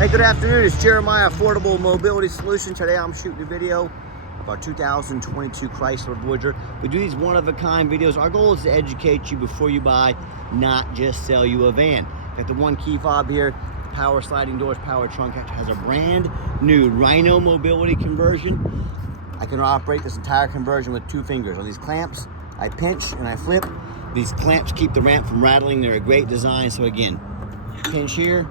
Hey, good afternoon. It's Jeremiah, Affordable Mobility Solution. Today I'm shooting a video of our 2022 Chrysler Voyager. We do these one-of-a-kind videos. Our goal is to educate you before you buy, not just sell you a van. Got the one key fob here, power sliding doors, power trunk. It has a brand new Rhino mobility conversion. I can operate this entire conversion with 2 fingers. On these clamps, I pinch and I flip. These clamps keep the ramp from rattling. They're a great design. So again, pinch here,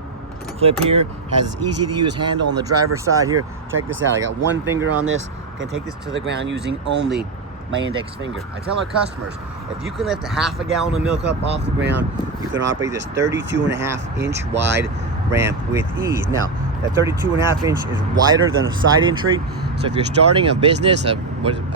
flip here, has this easy to use handle on the driver's side here. Check this out, I got 1 finger on this, can take this to the ground using only my index finger. I tell our customers, if you can lift a half a gallon of milk up off the ground, you can operate this 32.5-inch wide ramp with ease. Now, that 32.5 inch is wider than a side entry, so if you're starting a business, a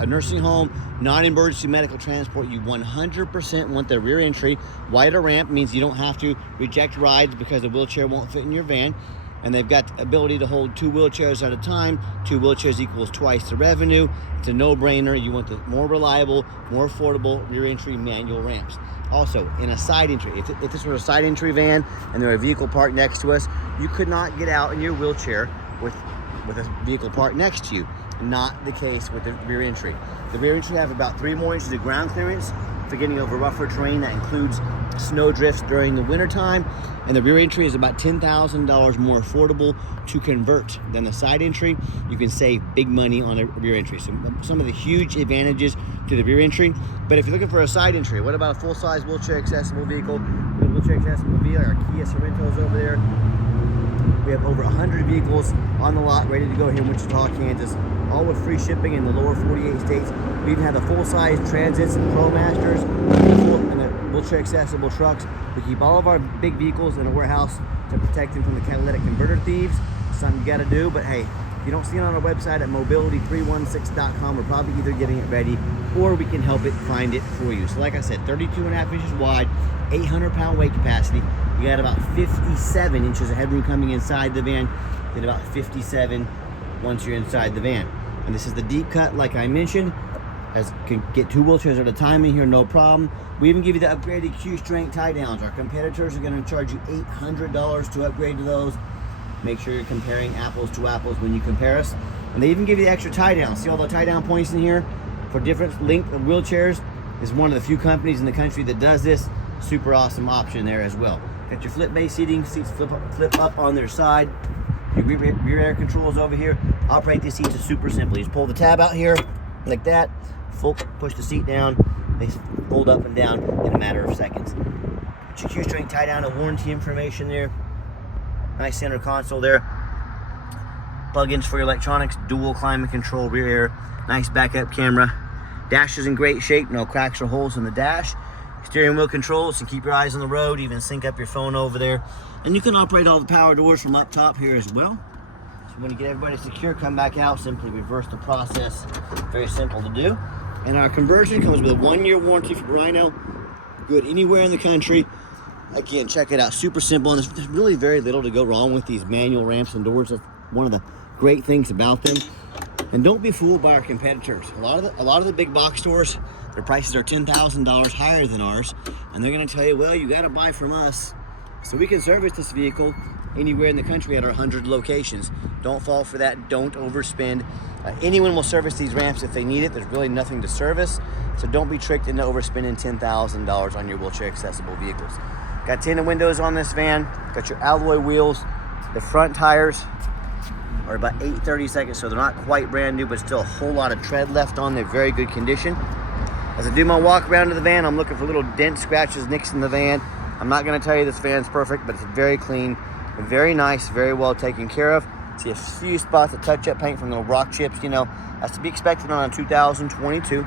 nursing home, non-emergency medical transport, you 100% want the rear entry. Wider ramp means you don't have to reject rides because the wheelchair won't fit in your van, and they've got the ability to hold 2 wheelchairs at a time. 2 wheelchairs equals twice the revenue. It's a no-brainer. You want the more reliable, more affordable rear entry manual ramps. Also, in a side entry, if this were a side entry van and there were a vehicle parked next to us, you could not get out in your wheelchair with a vehicle parked next to you. Not the case with the rear entry. The rear entry have about 3 more inches of ground clearance for getting over rougher terrain. That includes snow drifts during the winter time. And the rear entry is about $10,000 more affordable to convert than the side entry. You can save big money on a rear entry. So some of the huge advantages to the rear entry. But if you're looking for a side entry, what about a full-size wheelchair accessible vehicle? The wheelchair accessible vehicle, our Kia Sorrento's over there. We have over 100 vehicles on the lot ready to go here in Wichita, Kansas, all with free shipping in the lower 48 states. We even have the full-size Transits and ProMasters and the wheelchair accessible trucks. We keep all of our big vehicles in a warehouse to protect them from the catalytic converter thieves. Something you gotta do, but hey, if you don't see it on our website at mobility316.com, we're probably either getting it ready or we can help it find it for you. So like I said, 32.5 inches wide, 800-pound weight capacity. You got about 57 inches of headroom coming inside the van, then about 57 once you're inside the van. And this is the deep cut, like I mentioned, can get 2 wheelchairs at a time in here, no problem. We even give you the upgraded Q-strength tie downs. Our competitors are going to charge you $800 to upgrade to those. Make sure you're comparing apples to apples when you compare us. And they even give you the extra tie downs. See all the tie down points in here for different length of wheelchairs? Is one of the few companies in the country that does this. Super awesome option there as well. Got your flip base seating, seats flip up on their side. Your rear air controls over here. Operate these seats is super simple. You just pull the tab out here like that, push the seat down, they fold up and down in a matter of seconds. Put your Q-strength tie down and warranty information there. Nice center console there. Plug-ins for your electronics, dual climate control, rear air, nice backup camera. Dash is in great shape, no cracks or holes in the dash. Steering wheel controls to keep your eyes on the road, even sync up your phone over there. And you can operate all the power doors from up top here as well. So when you get everybody secure, come back out, simply reverse the process. Very simple to do. And our conversion comes with a 1-year warranty for Rhino. Good anywhere in the country. Again, check it out, super simple. And there's really very little to go wrong with these manual ramps and doors. That's one of the great things about them. And don't be fooled by our competitors. A lot of the big box stores, their prices are $10,000 higher than ours, and they're going to tell you, well, you got to buy from us so we can service this vehicle anywhere in the country at our 100 locations. Don't fall for that. Don't overspend. Anyone will service these ramps if they need it. There's really nothing to service, so don't be tricked into overspending $10,000 on your wheelchair accessible vehicles. Got tinted windows on this van. Got your alloy wheels. The front tires are about 8/32, so they're not quite brand new, but still a whole lot of tread left on. They're very good condition. As I do my walk around to the van, I'm looking for little dent scratches, nicks in the van. I'm not going to tell you this van's perfect, but it's very clean, very nice, very well taken care of. See a few spots of touch-up paint from little rock chips, you know, that's to be expected on a 2022.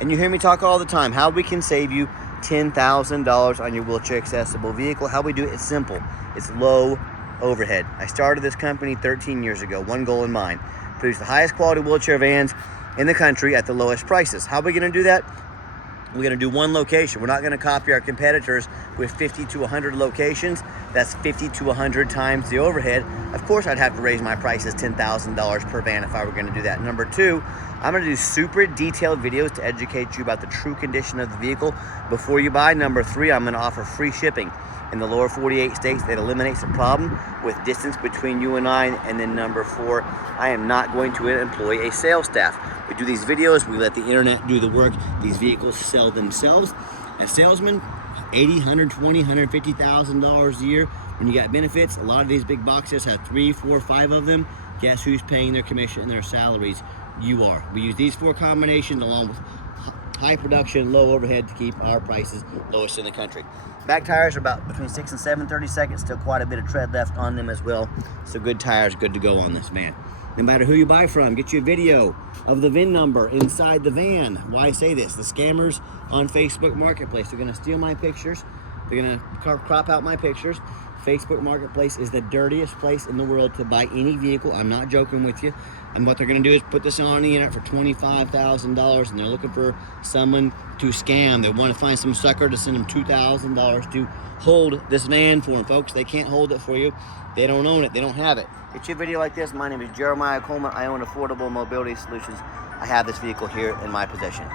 And you hear me talk all the time, how we can save you $10,000 on your wheelchair accessible vehicle. How we do it is simple. It's low overhead. I started this company 13 years ago, one goal in mind: produce the highest quality wheelchair vans in the country at the lowest prices. How are we going to do that? We're going to do one location. We're not going to copy our competitors with 50 to 100 locations. That's 50 to 100 times the overhead. Of course, I'd have to raise my prices $10,000 per van if I were going to do that. Number 2, I'm going to do super detailed videos to educate you about the true condition of the vehicle before you buy. Number 3, I'm going to offer free shipping in the lower 48 states. That eliminates the problem with distance between you and I. And then number 4, I am not going to employ a sales staff. We do these videos, we let the internet do the work. These vehicles sell themselves. And salesmen, $80,000, $120,000, $150,000 a year. When you got benefits, a lot of these big boxes have 3, 4, 5 of them. Guess who's paying their commission and their salaries? You are. We use these 4 combinations along with high production, low overhead to keep our prices lowest in the country. Back tires are about between 6 and 7/32 seconds. Still quite a bit of tread left on them as well. So good tires, good to go on this van. No matter who you buy from, get you a video of the VIN number inside the van. Why I say this? The scammers on Facebook Marketplace, they're gonna steal my pictures. They're gonna crop out my pictures. Facebook Marketplace is the dirtiest place in the world to buy any vehicle. I'm not joking with you. And what they're gonna do is put this on the internet for $25,000, and they're looking for someone to scam. They wanna find some sucker to send them $2,000 to hold this van for them. Folks, they can't hold it for you. They don't own it, they don't have it. Get you a video like this. My name is Jeremiah Coleman. I own Affordable Mobility Solutions. I have this vehicle here in my possession.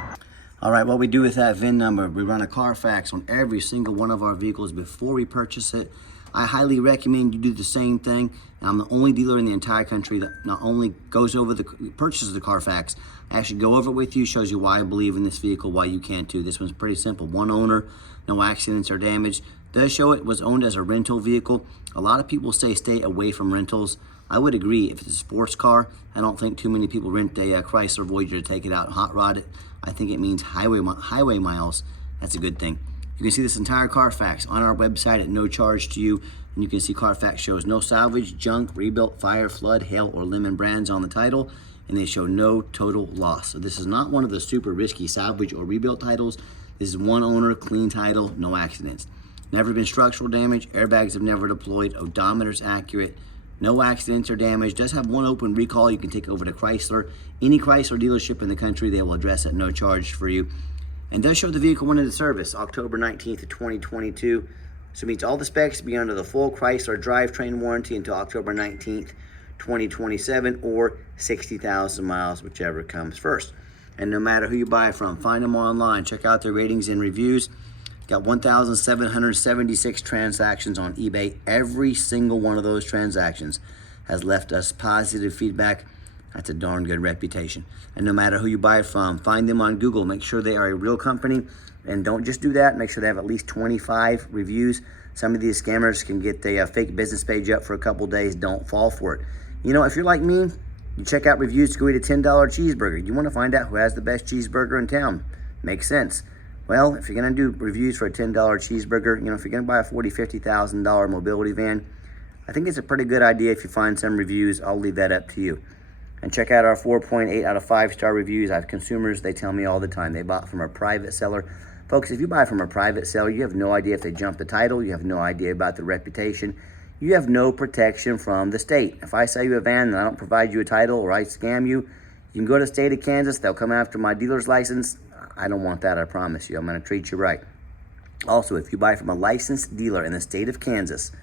All right, what we do with that VIN number, we run a Carfax on every single one of our vehicles before we purchase it. I highly recommend you do the same thing. I'm the only dealer in the entire country that not only goes over purchases the Carfax, I actually go over it with you, shows you why I believe in this vehicle, why you can too. This one's pretty simple. One owner, no accidents or damage. Does show it was owned as a rental vehicle. A lot of people say stay away from rentals. I would agree. If it's a sports car, I don't think too many people rent a Chrysler Voyager to take it out and hot rod it. I think it means highway miles. That's a good thing. You can see this entire Carfax on our website at no charge to you. And you can see Carfax shows no salvage, junk, rebuilt, fire, flood, hail, or lemon brands on the title. And they show no total loss. So this is not one of the super risky salvage or rebuilt titles. This is one owner, clean title, no accidents. Never been structural damage. Airbags have never deployed. Odometer's accurate. No accidents or damage. Does have one open recall you can take over to Chrysler. Any Chrysler dealership in the country, they will address at no charge for you. And does show the vehicle went into service October 19th of 2022. So meets all the specs to be under the full Chrysler drivetrain warranty until October 19th, 2027, or 60,000 miles, whichever comes first. And no matter who you buy from, find them online. Check out their ratings and reviews. Got 1,776 transactions on eBay. Every single one of those transactions has left us positive feedback. That's a darn good reputation. And no matter who you buy from, find them on Google. Make sure they are a real company. And don't just do that. Make sure they have at least 25 reviews. Some of these scammers can get a fake business page up for a couple days. Don't fall for it. You know, if you're like me, you check out reviews to go eat a $10 cheeseburger. You want to find out who has the best cheeseburger in town. Makes sense. Well, if you're going to do reviews for a $10 cheeseburger, you know, if you're going to buy a $40,000, $50,000 mobility van, I think it's a pretty good idea if you find some reviews. I'll leave that up to you. And check out our 4.8 out of 5-star reviews. I have consumers, they tell me all the time, they bought from a private seller. Folks, if you buy from a private seller, you have no idea if they jumped the title. You have no idea about the reputation. You have no protection from the state. If I sell you a van and I don't provide you a title or I scam you, you can go to the state of Kansas. They'll come after my dealer's license. I don't want that, I promise you. I'm going to treat you right. Also, if you buy from a licensed dealer in the state of Kansas,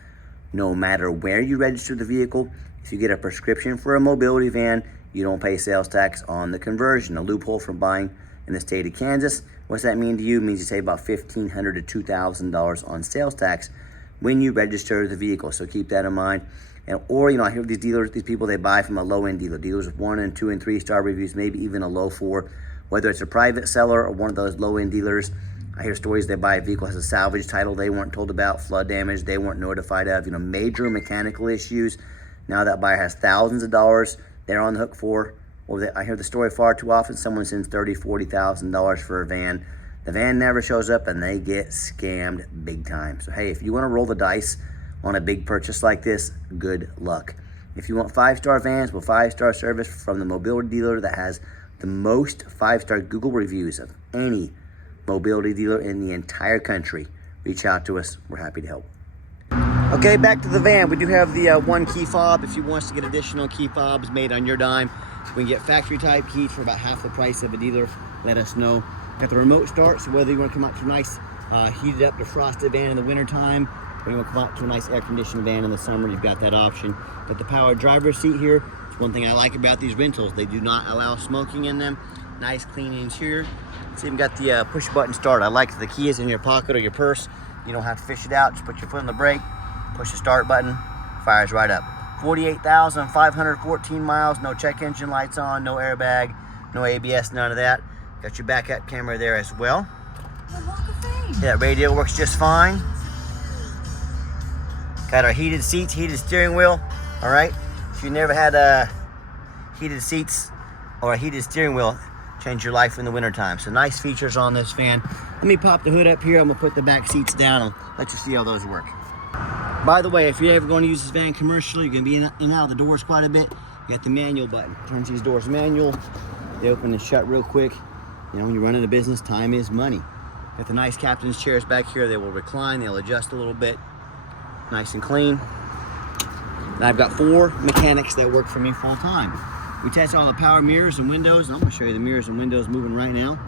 no matter where you register the vehicle, if you get a prescription for a mobility van, you don't pay sales tax on the conversion. A loophole from buying in the state of Kansas. What's that mean to you? It means you save about $1,500 to $2,000 on sales tax when you register the vehicle. So keep that in mind. And or, you know, I hear these dealers, these people, they buy from a low-end dealer. Dealers with 1 and 2 and 3-star reviews, maybe even a low 4. Whether it's a private seller or one of those low-end dealers, I hear stories they buy a vehicle has a salvage title they weren't told about, flood damage they weren't notified of, you know, major mechanical issues. Now that buyer has thousands of dollars they're on the hook for. Or I hear the story far too often. Someone sends $30,000, $40,000 for a van. The van never shows up and they get scammed big time. So hey, if you want to roll the dice on a big purchase like this, good luck. If you want 5-star vans with 5-star service from the mobility dealer that has the most 5-star Google reviews of any mobility dealer in the entire country, reach out to us. We're happy to help. Okay, back to the van. We do have the one key fob. If you want us to get additional key fobs made on your dime, we can get factory type keys for about half the price of a dealer. Let us know. Got the remote start, so whether you want to come out to a nice heated up defrosted van in the wintertime, or you want to come out to a nice air conditioned van in the summer, you've got that option. Got the power driver's seat here. It's one thing I like about these rentals. They do not allow smoking in them. Nice clean interior. It's even got the push button start. I like the key is in your pocket or your purse. You don't have to fish it out. Just put your foot on the brake, push the start button, fires right up. 48,514 miles, no check engine lights on, no airbag, no ABS, none of that. Got your backup camera there as well. That radio works just fine. Got our heated seats, heated steering wheel. All right, if you never had heated seats or a heated steering wheel, change your life in the wintertime. So nice features on this van. Let me pop the hood up here. I'm gonna put the back seats down and let you see how those work. By the way, if you're ever going to use this van commercially, you're gonna be in and out of the doors quite a bit. You got the manual button. Turns these doors manual. They open and shut real quick. You know, when you're running a business, time is money. Got the nice captain's chairs back here. They will recline. They'll adjust a little bit. Nice and clean. And I've got 4 mechanics that work for me full time. We test all the power mirrors and windows. I'm gonna show you the mirrors and windows moving right now.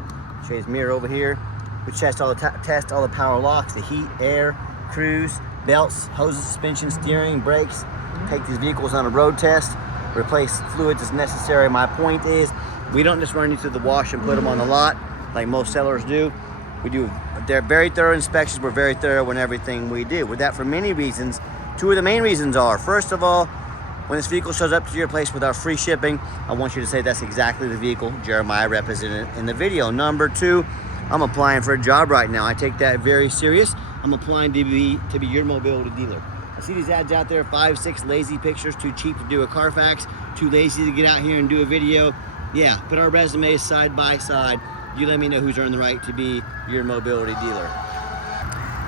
Show you this mirror over here. We test all the power locks, the heat, air, cruise, belts, hoses, suspension, steering, brakes. Take these vehicles on a road test. Replace fluids as necessary. My point is, we don't just run you through the wash and put them on the lot like most sellers do. They're very thorough inspections. We're very thorough in everything we do. With that, for many reasons. 2 of the main reasons are, first of all, when this vehicle shows up to your place with our free shipping, I want you to say that's exactly the vehicle Jeremiah represented in the video. Number 2, I'm applying for a job right now. I take that very serious. I'm applying to be your mobility dealer. I see these ads out there, 5, 6 lazy pictures, too cheap to do a Carfax, too lazy to get out here and do a video. Yeah, put our resumes side by side. You let me know who's earned the right to be your mobility dealer.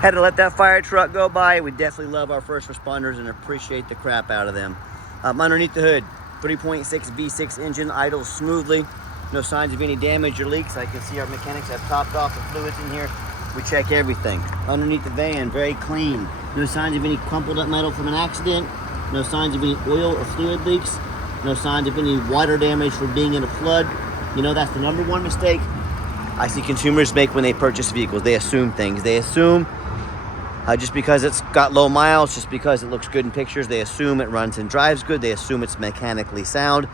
Had to let that fire truck go by. We definitely love our first responders and appreciate the crap out of them. Underneath the hood, 3.6 V6 engine, idles smoothly. No signs of any damage or leaks. I can see our mechanics have topped off the fluids in here. We check everything. Underneath the van, very clean. No signs of any crumpled up metal from an accident. No signs of any oil or fluid leaks. No signs of any water damage from being in a flood. You know, that's the number 1 mistake I see consumers make when they purchase vehicles. They assume things. They assume just because it's got low miles, just because it looks good in pictures, they assume it runs and drives good. They assume it's mechanically sound.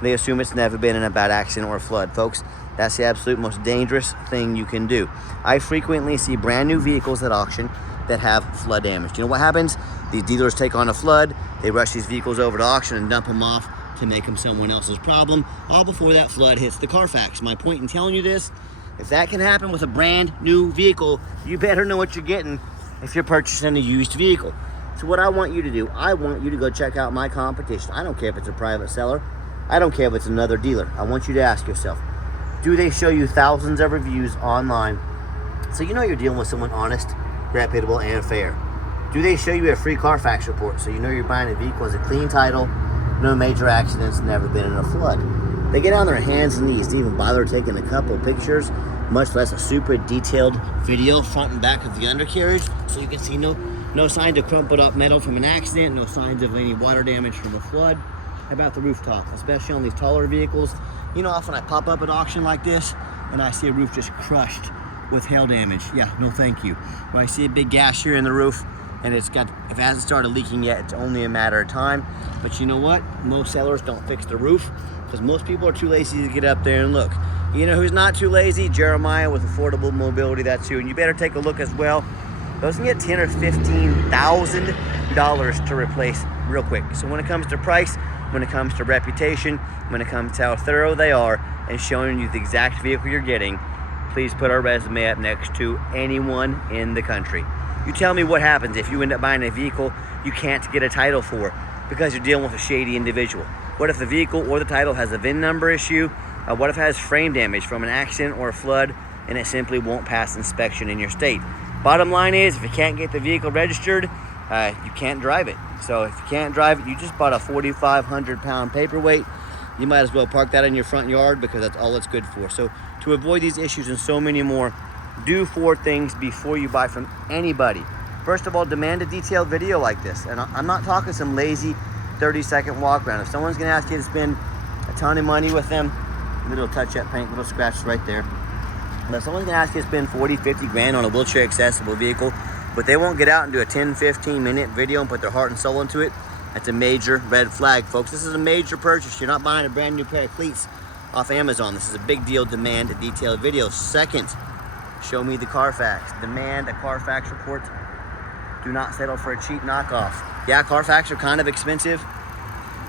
They assume it's never been in a bad accident or a flood. Folks, that's the absolute most dangerous thing you can do. I frequently see brand new vehicles at auction that have flood damage. You know what happens? These dealers take on a flood. They rush these vehicles over to auction and dump them off to make them someone else's problem, all before that flood hits the Carfax. My point in telling you this, if that can happen with a brand new vehicle, you better know what you're getting if you're purchasing a used vehicle. So what I want you to do, I want you to go check out my competition. I don't care if it's a private seller. I don't care if it's another dealer. I want you to ask yourself, do they show you thousands of reviews online so you know you're dealing with someone honest, reputable, and fair? Do they show you a free Carfax report so you know you're buying a vehicle as a clean title, no major accidents, never been in a flood? They get on their hands and knees to even bother taking a couple pictures, much less a super detailed video front and back of the undercarriage, so you can see no signs of crumpled up metal from an accident, no signs of any water damage from a flood. How about the rooftop, especially on these taller vehicles? You know, often I pop up at auction like this and I see a roof just crushed with hail damage. Yeah, no thank you. When I see a big gash here in the roof and if it hasn't started leaking yet, it's only a matter of time. But you know what? Most sellers don't fix the roof because most people are too lazy to get up there and look. You know who's not too lazy? Jeremiah with Affordable Mobility, that's who. And you better take a look as well. Those can get $10,000 or $15,000 to replace real quick. So when it comes to price, when it comes to reputation, when it comes to how thorough they are and showing you the exact vehicle you're getting, please put our resume up next to anyone in the country. You tell me what happens if you end up buying a vehicle you can't get a title for because you're dealing with a shady individual. What if the vehicle or the title has a VIN number issue? What if it has frame damage from an accident or a flood and it simply won't pass inspection in your state? Bottom line is, if you can't get the vehicle registered, you can't drive it. So if you can't drive it, you just bought a 4,500 pound paperweight. You might as well park that in your front yard because that's all it's good for. So to avoid these issues and so many more, do 4 things before you buy from anybody. First of all, demand a detailed video like this. And I'm not talking some lazy 30-second walk around. If someone's gonna ask you to spend a ton of money with them, little touch-up paint, little scratches right there. But if someone's gonna ask you to spend 40, 50 grand on a wheelchair accessible vehicle, but they won't get out and do a 10, 15 minute video and put their heart and soul into it, that's a major red flag, folks. This is a major purchase. You're not buying a brand new pair of cleats off Amazon. This is a big deal. Demand a detailed video. Second, show me the Carfax. Demand a Carfax report Do not settle for a cheap knockoff. Yeah, Carfax are kind of expensive,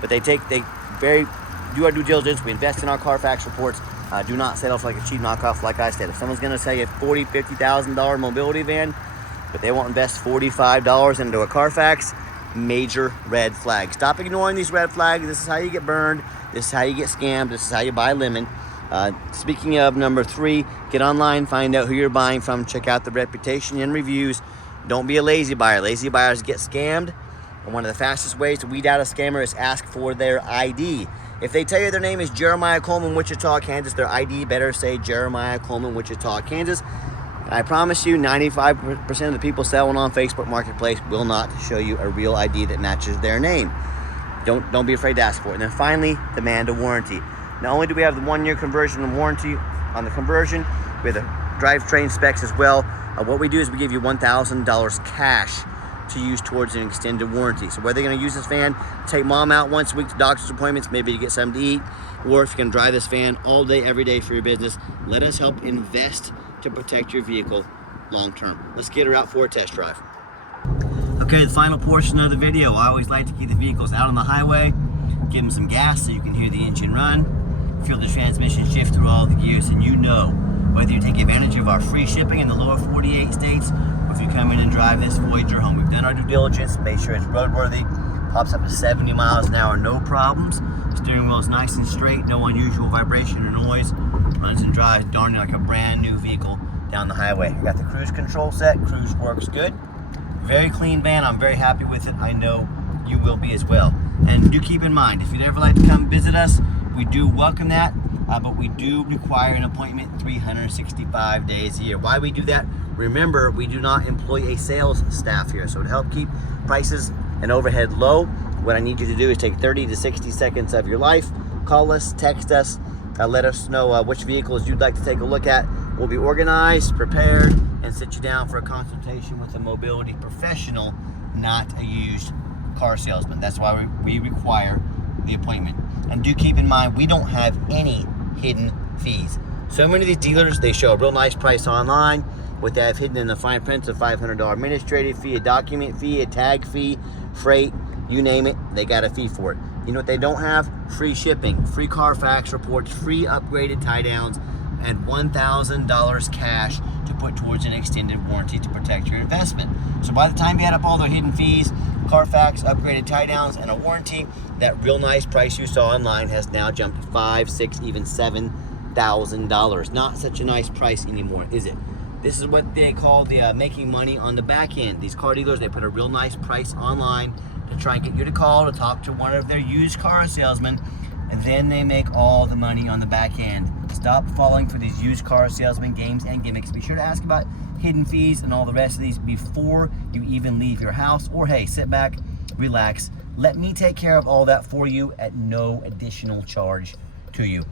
but they do our due diligence. We invest in our Carfax reports. Do not settle for like a cheap knockoff. Like I said, if someone's going to sell you a $40,000, $50,000 mobility van, but they won't invest $45 into a Carfax, major red flag. Stop ignoring these red flags. This is how you get burned. This is how you get scammed. This is how you buy lemon. Speaking of, number 3, get online, find out who you're buying from, check out the reputation and reviews. Don't be a lazy buyer. Lazy buyers get scammed, and one of the fastest ways to weed out a scammer is ask for their ID. If they tell you their name is Jeremiah Coleman, Wichita, Kansas, their ID better say Jeremiah Coleman, Wichita, Kansas. And I promise you, 95% of the people selling on Facebook Marketplace will not show you a real ID that matches their name. Don't be afraid to ask for it. And then finally, demand a warranty. Not only do we have the 1-year conversion and warranty on the conversion, we have the drivetrain specs as well. What we do is we give you $1,000 cash to use towards an extended warranty. So whether you're going to use this van, take mom out once a week to doctor's appointments, maybe to get something to eat, or if you're going to drive this van all day, every day for your business, let us help invest to protect your vehicle long term. Let's get her out for a test drive. Okay, the final portion of the video. I always like to keep the vehicles out on the highway, give them some gas so you can hear the engine run, feel the transmission shift through all the gears, and you know whether you take advantage of our free shipping in the lower 48 states, or if you come in and drive this Voyager home. We've done our due diligence, made sure it's roadworthy, pops up to 70 miles an hour, no problems. Steering wheel is nice and straight, no unusual vibration or noise. Runs and drives darn near like a brand new vehicle down the highway. We got the cruise control set, cruise works good. Very clean van, I'm very happy with it. I know you will be as well. And do keep in mind, if you'd ever like to come visit us, we do welcome that. But we do require an appointment 365 days a year. Why we do that? Remember, we do not employ a sales staff here. So to help keep prices and overhead low, what I need you to do is take 30 to 60 seconds of your life, call us, text us, let us know which vehicles you'd like to take a look at. We'll be organized, prepared, and sit you down for a consultation with a mobility professional, not a used car salesman. That's why we require the appointment. And do keep in mind, we don't have any hidden fees. So many of these dealers, they show a real nice price online. What they have hidden in the fine print, a $500 administrative fee, a document fee, a tag fee, freight, you name it, they got a fee for it. You know what they don't have? Free shipping, free Carfax reports, free upgraded tie downs, and $1,000 cash to put towards an extended warranty to protect your investment. So by the time you add up all their hidden fees, Carfax, upgraded tie downs, and a warranty, that real nice price you saw online has now jumped to $5,000, $6,000, even $7,000. Not such a nice price anymore, is it? This is what they call the making money on the back end. These car dealers, they put a real nice price online to try and get you to call to talk to one of their used car salesmen, and then they make all the money on the back end. Stop falling for these used car salesman games and gimmicks. Be sure to ask about hidden fees and all the rest of these before you even leave your house, or hey, sit back, relax, let me take care of all that for you at no additional charge to you.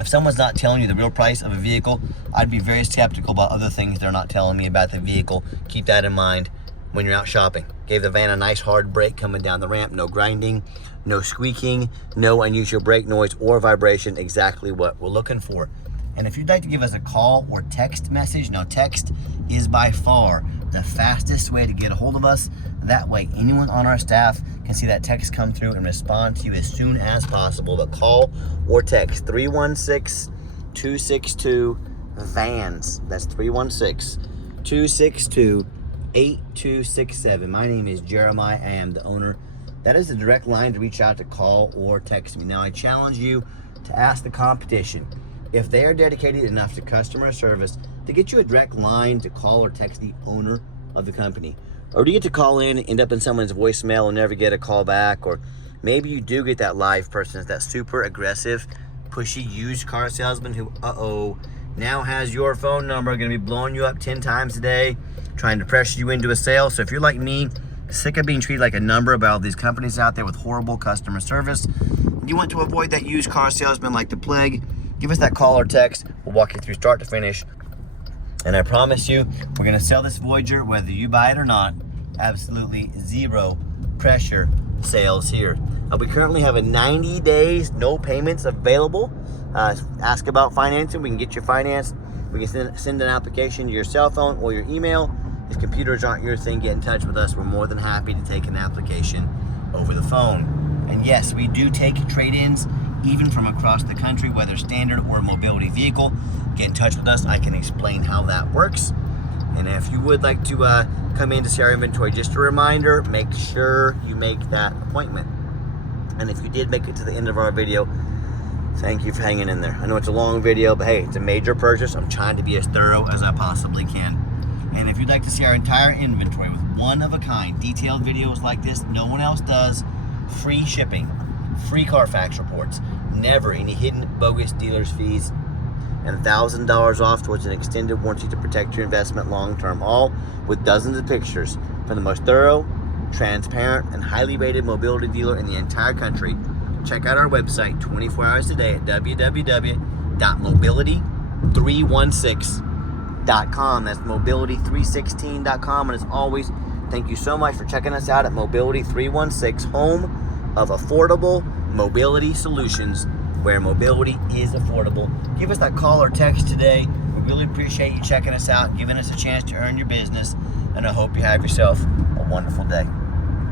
If someone's not telling you the real price of a vehicle, I'd be very skeptical about other things they're not telling me about the vehicle. Keep that in mind when you're out shopping. Gave the van a nice hard brake coming down the ramp, no grinding, no squeaking, no unusual brake noise or vibration, exactly what we're looking for. And if you'd like to give us a call or text message, now text is by far the fastest way to get a hold of us. That way, anyone on our staff can see that text come through and respond to you as soon as possible. But call or text 316-262-VANS. That's 316-262-8267. My name is Jeremiah. I am the owner. That is the direct line to reach out to call or text me. Now, I challenge you to ask the competition if they are dedicated enough to customer service to get you a direct line to call or text the owner of the company. Or do you get to call in and end up in someone's voicemail and never get a call back? Or maybe you do get that live person, that super aggressive, pushy used car salesman who, now has your phone number, going to be blowing you up 10 times a day, trying to pressure you into a sale. So if you're like me, sick of being treated like a number by all these companies out there with horrible customer service, you want to avoid that used car salesman like the plague, give us that call or text. We'll walk you through start to finish. And I promise you, we're going to sell this Voyager whether you buy it or not. Absolutely zero pressure sales here. We currently have a 90 days, no payments available. Ask about financing. We can get you financed. We can send an application to your cell phone or your email. If computers aren't your thing, get in touch with us. We're more than happy to take an application over the phone. And yes, we do take trade-ins even from across the country, whether standard or a mobility vehicle. Get in touch with us. I can explain how that works. And if you would like to come in to see our inventory, just a reminder, make sure you make that appointment. And if you did make it to the end of our video, thank you for hanging in there. I know it's a long video, but hey, it's a major purchase. I'm trying to be as thorough as I possibly can. And if you'd like to see our entire inventory with one-of-a-kind detailed videos like this, no one else does, free shipping, free Carfax reports, never any hidden bogus dealer's fees, and $1,000 off towards an extended warranty to protect your investment long-term, all with dozens of pictures from the most thorough, transparent, and highly rated mobility dealer in the entire country. Check out our website 24 hours a day at www.mobility316.com. That's mobility316.com. And as always, thank you so much for checking us out at Mobility 316, home of affordable mobility solutions, where mobility is affordable. Give us that call or text today. We really appreciate you checking us out, giving us a chance to earn your business, and I hope you have yourself a wonderful day.